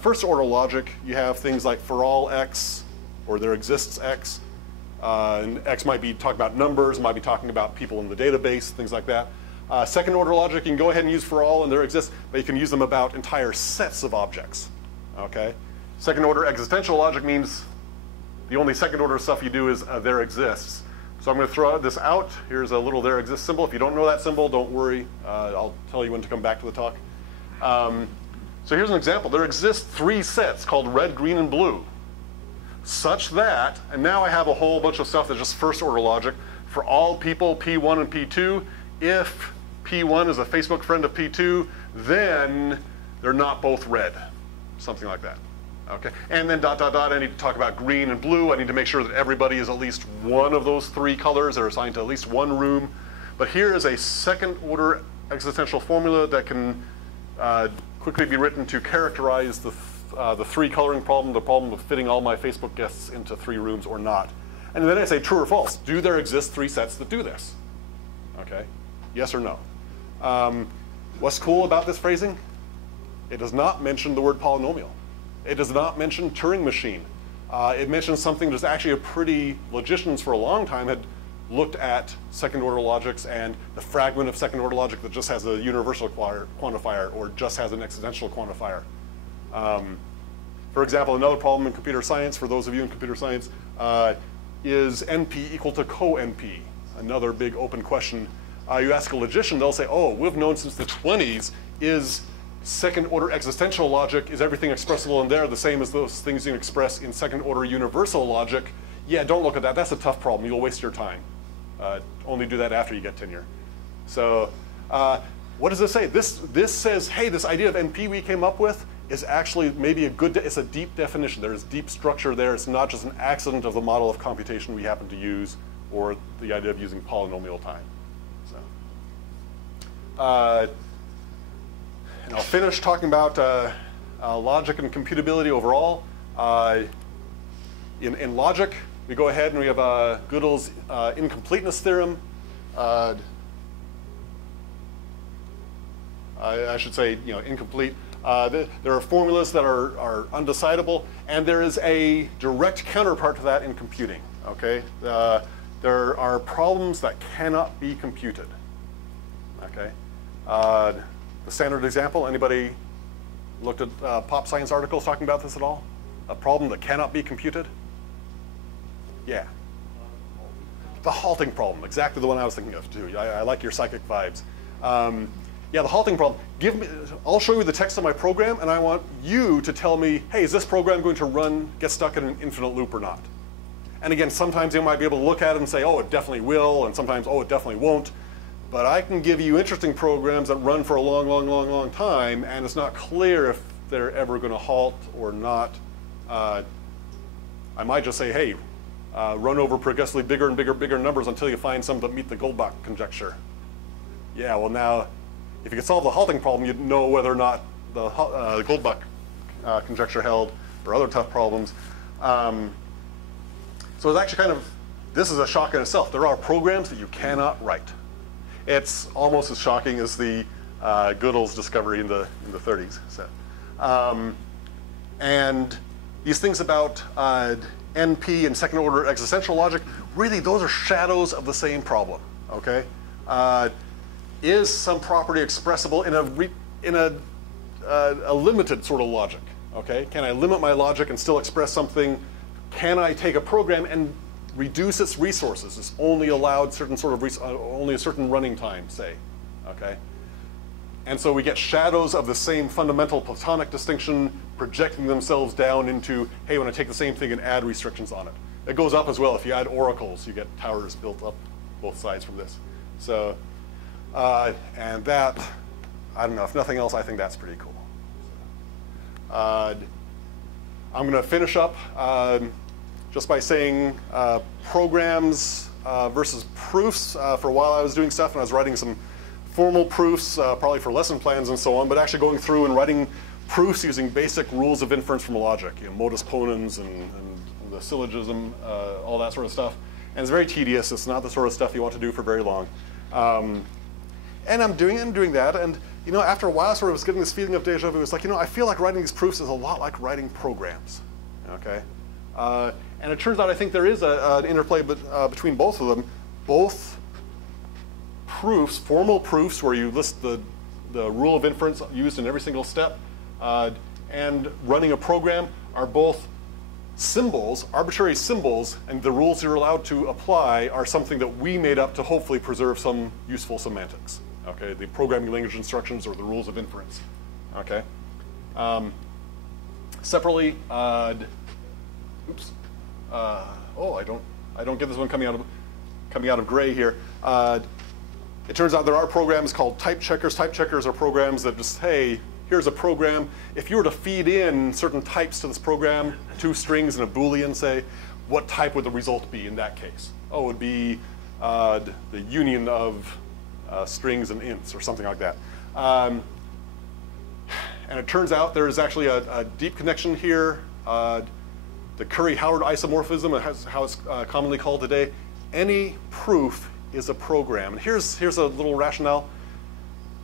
First order logic, you have things like for all x, or there exists x. And x might be talking about numbers, might be talking about people in the database, things like that. Second order logic, you can go ahead and use for all and there exists, but you can use them about entire sets of objects. Okay? Second order existential logic means the only second order stuff you do is there exists. So I'm going to throw this out. Here's a little there exists symbol. If you don't know that symbol, don't worry. I'll tell you when to come back to the talk. So here's an example. There exist 3 sets called red, green, and blue, such that, and now I have a whole bunch of stuff that's just first order logic. For all people, P1 and P2, if P1 is a Facebook friend of P2, then they're not both red. Something like that. Okay, and then dot, dot, dot, I need to talk about green and blue. I need to make sure that everybody is at least one of those 3 colors. They're assigned to at least one room. But here is a second order existential formula that can quickly be written to characterize the 3 coloring problem, the problem of fitting all my Facebook guests into 3 rooms or not. And then I say true or false. Do there exist 3 sets that do this? Okay, yes or no. What's cool about this phrasing? It does not mention the word polynomial. It does not mention Turing machine. It mentions something that's actually logicians for a long time had looked at second order logics and the fragment of second order logic that just has a universal quantifier or just has an existential quantifier. For example, another problem in computer science, for those of you in computer science, is NP equal to co-NP? Another big open question. You ask a logician, they'll say, oh, we've known since the 20s, is second order existential logic, is everything expressible in there the same as those things you can express in second order universal logic? Yeah, don't look at that. That's a tough problem. You'll waste your time. Only do that after you get tenure. So what does this say? This says, hey, this idea of NP we came up with is actually maybe it's a deep definition. There's deep structure there. It's not just an accident of the model of computation we happen to use or the idea of using polynomial time. So, and I'll finish talking about logic and computability overall. In logic, we go ahead and we have Gödel's incompleteness theorem. I should say, incomplete. There are formulas that are undecidable, and there is a direct counterpart to that in computing. Okay, there are problems that cannot be computed. Okay, the standard example. Anybody looked at pop science articles talking about this at all? A problem that cannot be computed? Yeah. The halting problem, exactly the one I was thinking of too. I like your psychic vibes. Yeah, the halting problem. I'll show you the text of my program, and I want you to tell me, hey, is this program going to get stuck in an infinite loop or not? And again, sometimes you might be able to look at it and say, oh, it definitely will, and sometimes, oh, it definitely won't. But I can give you interesting programs that run for a long, long, long, long time, and it's not clear if they're ever going to halt or not. I might just say, hey, run over progressively bigger and bigger numbers until you find some that meet the Goldbach conjecture. Yeah, well now, if you could solve the halting problem, you'd know whether or not the Goldbach conjecture held, or other tough problems. So it's actually kind of, this is a shock in itself. There are programs that you cannot write. It's almost as shocking as the Gödel's discovery in the 30s. So, and these things about NP and second order existential logic, really those are shadows of the same problem, okay? Is some property expressible in a limited sort of logic, okay? Can I limit my logic and still express something? Can I take a program and reduce its resources? It's only allowed certain sort of, only a certain running time, say, okay? And so we get shadows of the same fundamental Platonic distinction projecting themselves down into, hey, when I take the same thing and add restrictions on it. It goes up as well. If you add oracles, you get towers built up both sides from this. So, and that, I don't know, if nothing else, I think that's pretty cool. I'm going to finish up just by saying programs versus proofs. For a while I was doing stuff and I was writing some formal proofs, probably for lesson plans and so on, but actually going through and writing proofs using basic rules of inference from logic, you know, modus ponens and the syllogism, all that sort of stuff. And it's very tedious. It's not the sort of stuff you want to do for very long. And I'm doing that, and you know, after a while, I sort of was getting this feeling of deja vu. It's like, you know, I feel like writing these proofs is a lot like writing programs, okay? And it turns out I think there is an interplay between both of them. Both proofs, formal proofs where you list the rule of inference used in every single step, and running a program are both symbols, arbitrary symbols, and the rules you're allowed to apply are something that we made up to hopefully preserve some useful semantics. Okay, the programming language instructions or the rules of inference. Okay. Separately, oops. Oh, I don't get this one coming out of gray here. It turns out there are programs called type checkers. Type checkers are programs that just, hey, here's a program. If you were to feed in certain types to this program, 2 strings and a Boolean, say, what type would the result be in that case? Oh, it would be the union of strings and ints or something like that. And it turns out there's actually a deep connection here. The Curry-Howard isomorphism, how it's commonly called today. Any proof is a program. And here's a little rationale.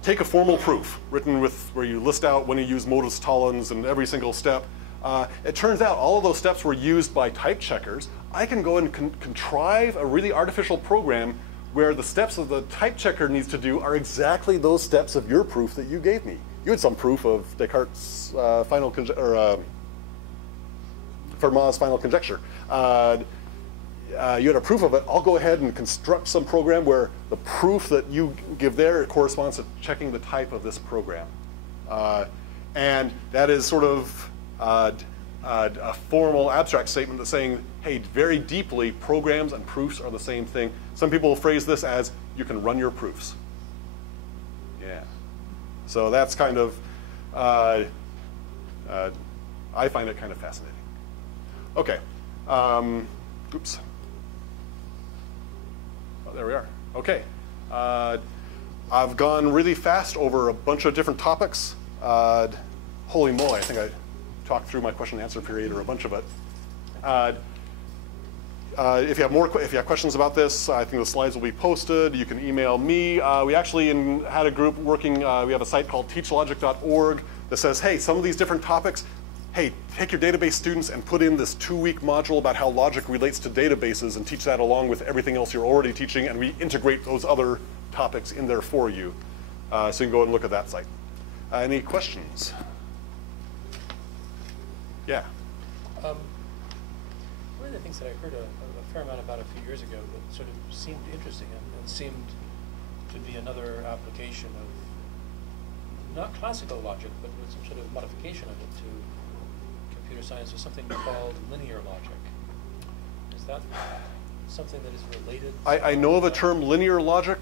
Take a formal proof written with where you list out when you use modus tollens and every single step. It turns out all of those steps were used by type checkers. I can go and contrive a really artificial program where the steps that the type checker needs to do are exactly those steps of your proof that you gave me. You had some proof of Descartes' final Fermat's final conjecture. You had a proof of it. I'll go ahead and construct some program where the proof that you give there corresponds to checking the type of this program. And that is sort of a formal abstract statement that's saying, hey, very deeply, programs and proofs are the same thing. Some people phrase this as, you can run your proofs. Yeah. So that's kind of, I find it kind of fascinating. Okay. Oops. Oh, there we are. Okay. I've gone really fast over a bunch of different topics. Holy moly, I think I talked through my question and answer period or a bunch of it. If you have questions about this, I think the slides will be posted. You can email me. We actually had a group working. We have a site called teachlogic.org that says, hey, some of these different topics, hey, take your database students and put in this 2-week module about how logic relates to databases and teach that along with everything else you're already teaching, and we integrate those other topics in there for you. So you can go and look at that site. Any questions? Yeah. One of the things that I heard a fair amount about a few years ago that sort of seemed interesting and seemed to be another application of not classical logic, but with some sort of modification of it to computer science, was something called linear logic. Is that something that is related? I know of a term, linear logic,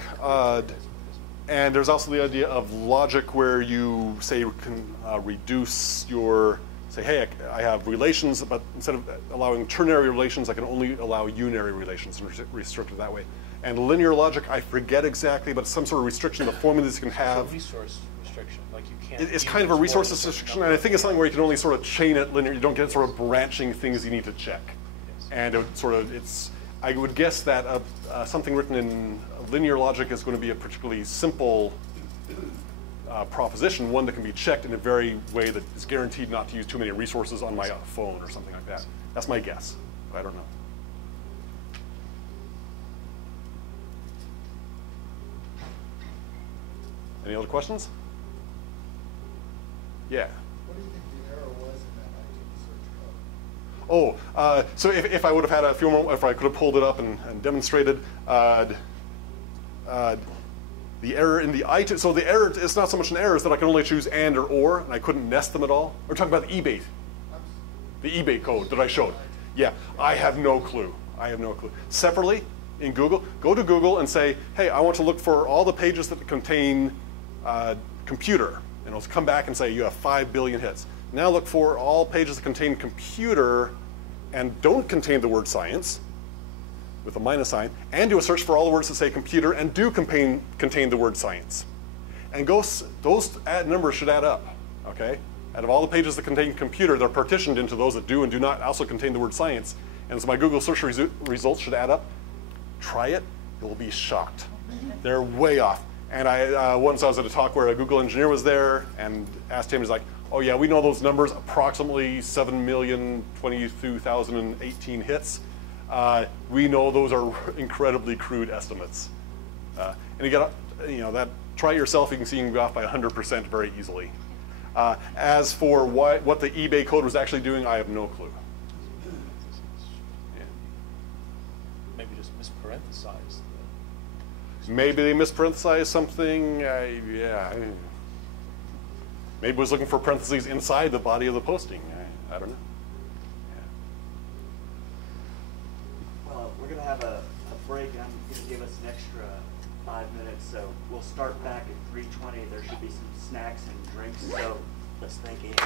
and there's also the idea of logic where you say you can reduce your, say, hey, I have relations, but instead of allowing ternary relations, I can only allow unary relations and restrict it that way. And linear logic, I forget exactly, but it's some sort of restriction, the formulas you can have. It's a resource restriction, like you can't. It's use kind of a more resource than certain restriction, number and I think it's something where you can only sort of chain it linear. You don't get sort of branching things you need to check. Yes. And it would sort of, I would guess that something written in linear logic is going to be a particularly simple proposition, one that can be checked in a very way that is guaranteed not to use too many resources on my phone or something like that. That's my guess, but I don't know. Any other questions? Yeah. What do you think the error was in that iTunes search code? Oh, so if I would have had a few more, if I could have pulled it up and demonstrated, the error in the iTunes, so the error, it's not so much an error as that I can only choose and or, and I couldn't nest them at all. We're talking about the eBay code that I showed. Yeah, I have no clue. I have no clue. Separately, in Google, go to Google and say, hey, I want to look for all the pages that contain computer. And it'll come back and say, you have 5 billion hits. Now look for all pages that contain computer and don't contain the word science, with a minus sign, and do a search for all the words that say computer and do contain the word science. And those numbers should add up, okay? Out of all the pages that contain computer, they're partitioned into those that do and do not also contain the word science. And so my Google search results should add up. Try it, you'll be shocked. They're way off. And once I was at a talk where a Google engineer was there and asked him, he's like, oh yeah, we know those numbers, approximately 7,022,018 hits. We know those are incredibly crude estimates. And you got, that, try it yourself, you can see you can go off by 100% very easily. As for what the eBay code was actually doing, I have no clue. Yeah. Maybe just misparenthesized. Maybe they misparenthesized something. Maybe it was looking for parentheses inside the body of the posting. I don't know. Well, we're going to have a break, and I'm going to give us an extra 5 minutes. So we'll start back at 3:20. There should be some snacks and drinks. So let's thank Andy.